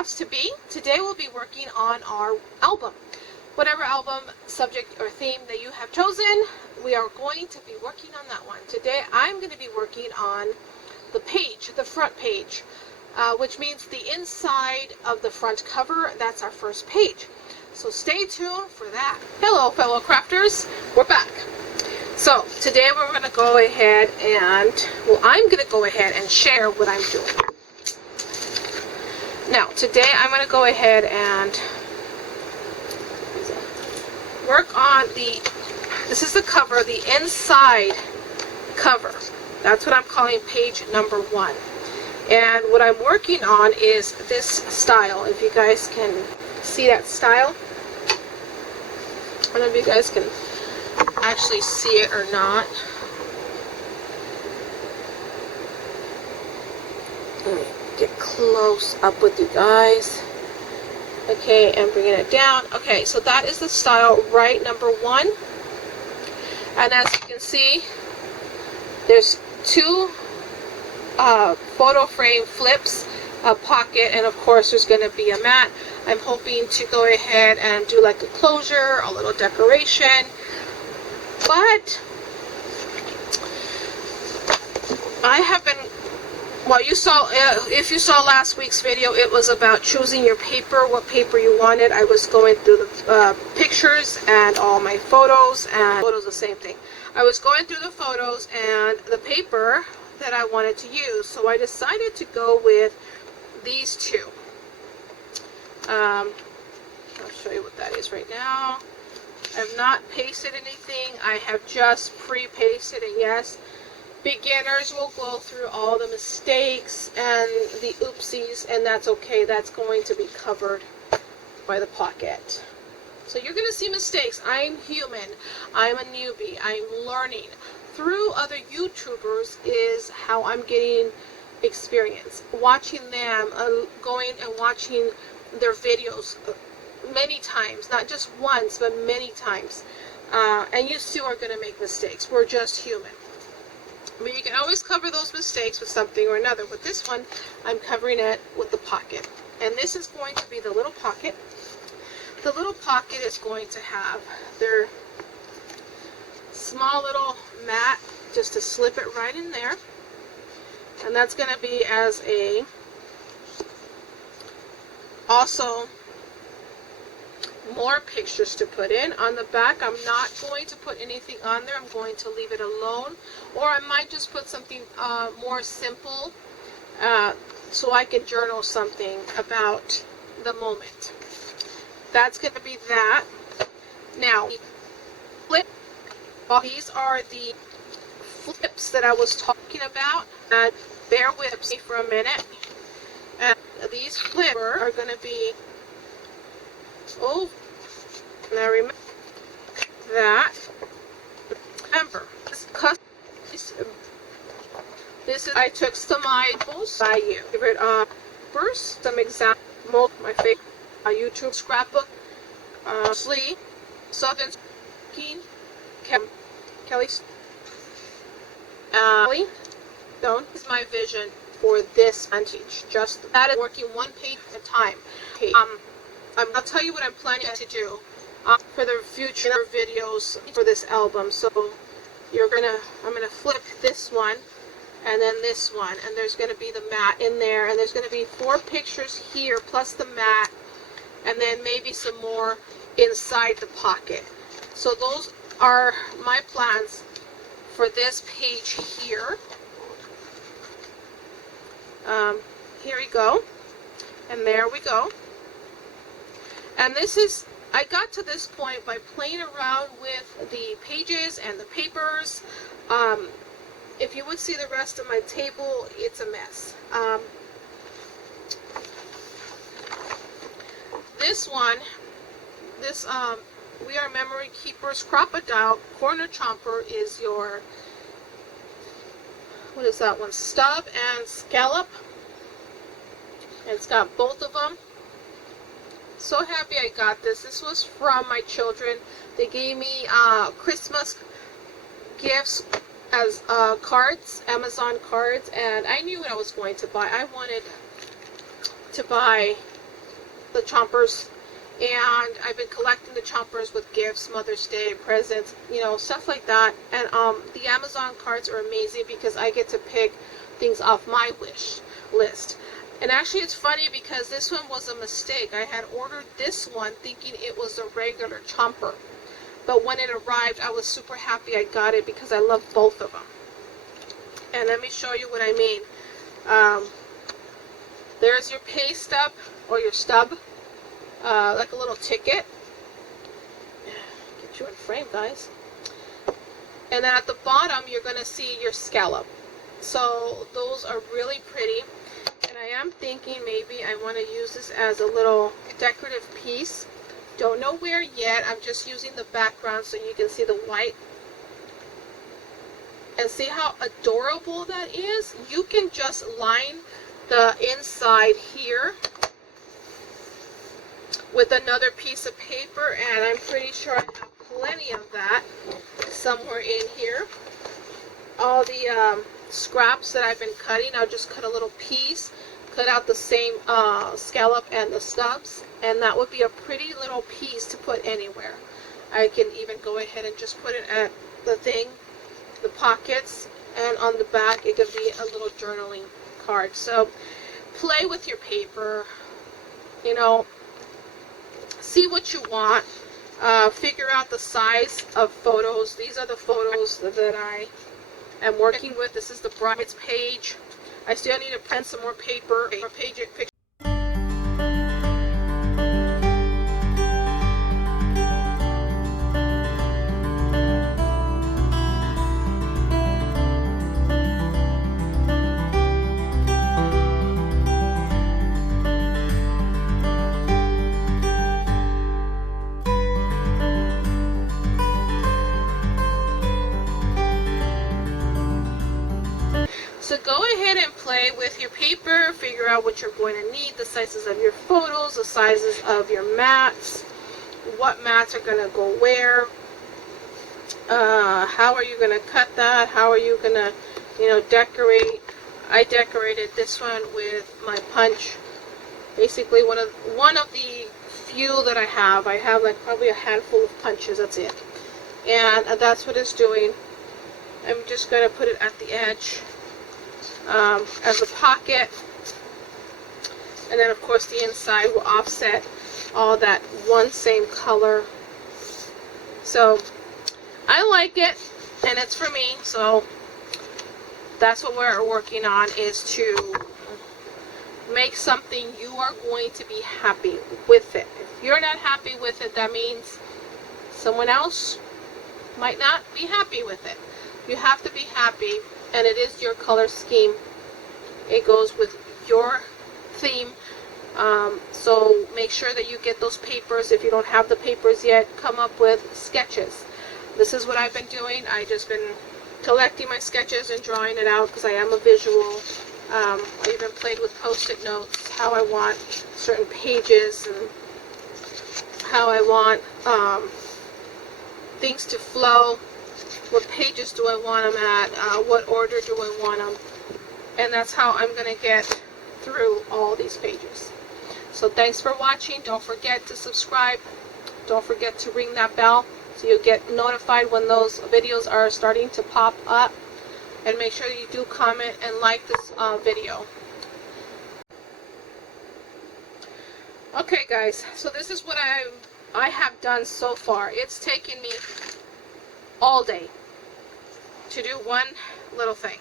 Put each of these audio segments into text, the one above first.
crafts to be. Today we'll be working on our album. Whatever album, subject, or theme that you have chosen, we are going to be working on that one. Today I'm going to be working on the page, the front page, which means the inside of the front cover. That's our first page. So stay tuned for that. Hello fellow crafters, we're back. So today we're going to go ahead and, I'm going to go ahead and share what I'm doing. Now today I'm going to go ahead and work on this is the cover, the inside cover. That's what I'm calling page number 1. And what I'm working on is this style. If you guys can see that style. I don't know if you guys can actually see it or not. Let me get close up with you guys. Okay, and bringing it down. Okay, so that is the style right number 1. And as you can see, there's 2 photo frame flips, a pocket, and of course there's going to be a mat. I'm hoping to go ahead and do like a closure, a little decoration. But I have been, well, you saw, if you saw last week's video, it was about choosing your paper, what paper you wanted. I was going through the pictures and all my photos, and photos the same thing. I was going through the photos and the paper that I wanted to use, so I decided to go with these 2. I'll show you what that is right now. I have not pasted anything. I have just pre-pasted, and yes, beginners will go through all the mistakes and the oopsies, and that's okay. That's going to be covered by the pocket. So you're going to see mistakes. I'm human. I'm a newbie. I'm learning. Through other YouTubers is how I'm getting experience. Watching them, going and watching their videos many times, not just once, but many times. And you too are going to make mistakes. We're just human. But you can always cover those mistakes with something or another. With this one, I'm covering it with the pocket. And this is going to be the little pocket. The little pocket is going to have their small little mat just to slip it right in there. And that's going to be as a, also more pictures to put in. On the back, I'm not going to put anything on there. I'm going to leave it alone, or I might just put something more simple so I can journal something about the moment. That's going to be that. Now, flip. These are the flips that I was talking about, and bear with me for a minute. And these flips are going to be, oh, now remember that. Remember, this is, I took some items by you. Favorite first, some examples, my favorite YouTube scrapbook, sleeve, Southern King, Kelly Stone is my vision for this vantage. Just that is working one page at a time. Okay, I'll tell you what I'm planning to do for the future videos for this album. So I'm gonna flip this one and then this one, and there's gonna be the mat in there, and there's gonna be 4 pictures here plus the mat, and then maybe some more inside the pocket. So those are my plans for this page here. Here we go, and there we go. And this is, I got to this point by playing around with the pages and the papers. If you would see the rest of my table, it's a mess. This one, this We Are Memory Keepers Crocodile Corner Chomper is your, what is that one? Stub and scallop. And it's got both of them. So happy I got this. This was from my children. They gave me Christmas gifts as cards, Amazon cards, and I knew what I was going to buy. I wanted to buy the chompers, and I've been collecting the chompers with gifts, Mother's Day, presents, you know, stuff like that. And the Amazon cards are amazing because I get to pick things off my wish list. And actually it's funny because this one was a mistake. I had ordered this one thinking it was a regular chomper. But when it arrived, I was super happy I got it because I love both of them. And let me show you what I mean. There's your pay stub or your stub, like a little ticket. Get you in frame, guys. And then at the bottom, you're going to see your scallop. So those are really pretty. And I am thinking maybe I want to use this as a little decorative piece. Don't know where yet. I'm just using the background so you can see the white. And see how adorable that is? You can just line the inside here with another piece of paper, and I'm pretty sure I have plenty of that somewhere in here. All the scraps that I've been cutting, I'll just cut a little piece, cut out the same scallop and the stubs, and that would be a pretty little piece to put anywhere. I can even go ahead and just put it at the thing, the pockets, and on the back it could be a little journaling card. So play with your paper, you know, see what you want, figure out the size of photos. These are the photos that I am working with. This is the bride's page. I still need to print some more paper or pictures. So go ahead and play with your paper, figure out what you're going to need, the sizes of your photos, the sizes of your mats, what mats are going to go where, how are you going to cut that, how are you going to, you know, decorate. I decorated this one with my punch, basically one of the few that I have like probably a handful of punches, that's it, and that's what it's doing. I'm just going to put it at the edge as a pocket, and then of course the inside will offset all that one same color. So I like it, and it's for me, so that's what we're working on, is to make something you are going to be happy with it. If you're not happy with it, that means someone else might not be happy with it. You have to be happy, and it is your color scheme. It goes with your theme. So make sure that you get those papers. If you don't have the papers yet, come up with sketches. This is what I've been doing. I've just been collecting my sketches and drawing it out because I am a visual. I even played with post-it notes, how I want certain pages and how I want things to flow. What pages do I want them at? What order do I want them? And that's how I'm going to get through all these pages. So thanks for watching. Don't forget to subscribe. Don't forget to ring that bell so you get notified when those videos are starting to pop up. And make sure that you do comment and like this video. Okay guys, so this is what I have done so far. It's taken me all day to do one little thing.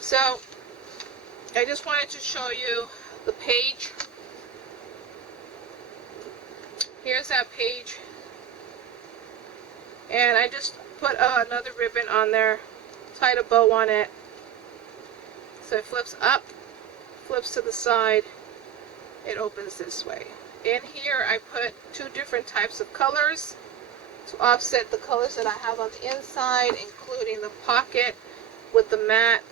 So I just wanted to show you the page. Here's that page, and I just put another ribbon on there, tied a bow on it, so it flips up, flips to the side, it opens this way. In here I put two different types of colors to offset the colors that I have on the inside, including the pocket with the mat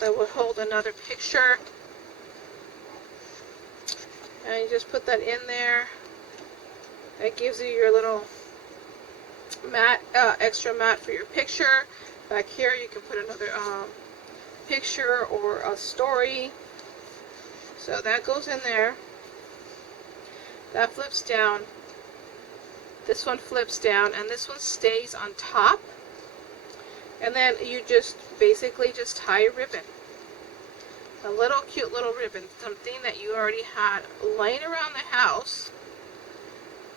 that would hold another picture. And you just put that in there. That gives you your little mat, extra mat for your picture. Back here you can put another picture or a story. So that goes in there. That flips down. This one flips down, and this one stays on top. And then you just basically just tie a ribbon. A little cute little ribbon, something that you already had laying around the house,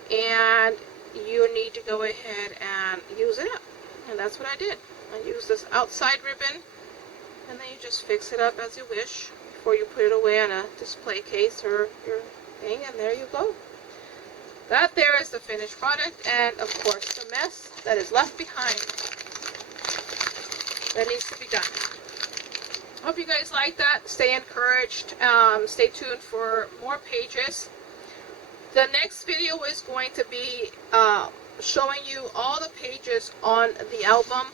and you need to go ahead and use it up. And that's what I did. I used this outside ribbon, and then you just fix it up as you wish before you put it away on a display case or your thing, and there you go. That there is the finished product, and of course the mess that is left behind that needs to be done. Hope you guys like that. Stay encouraged. Stay tuned for more pages. The next video is going to be showing you all the pages on the album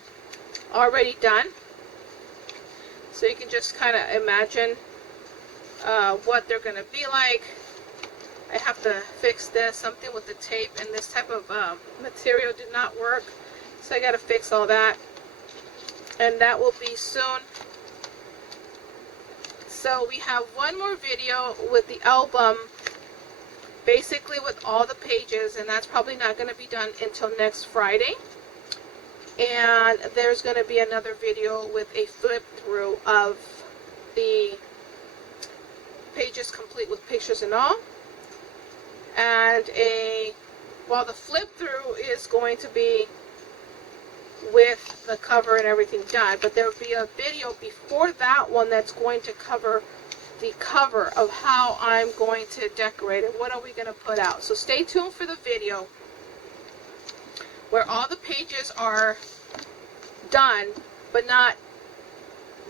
already done. So you can just kind of imagine what they're going to be like. I have to fix this. Something with the tape and this type of material did not work. So I got to fix all that. And that will be soon. So we have one more video with the album, basically with all the pages, and that's probably not going to be done until next Friday. And there's going to be another video with a flip through of the pages complete with pictures and all. And the flip through is going to be with the cover and everything done, but there will be a video before that one that's going to cover the cover of how I'm going to decorate it. What are we going to put out? So stay tuned for the video where all the pages are done but not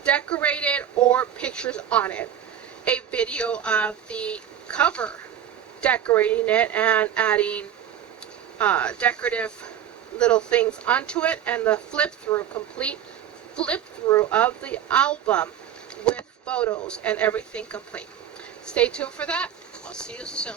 decorated or pictures on it. A video of the cover, decorating it and adding decorative little things onto it, and the complete flip through of the album with photos and everything complete. Stay tuned for that. I'll see you soon.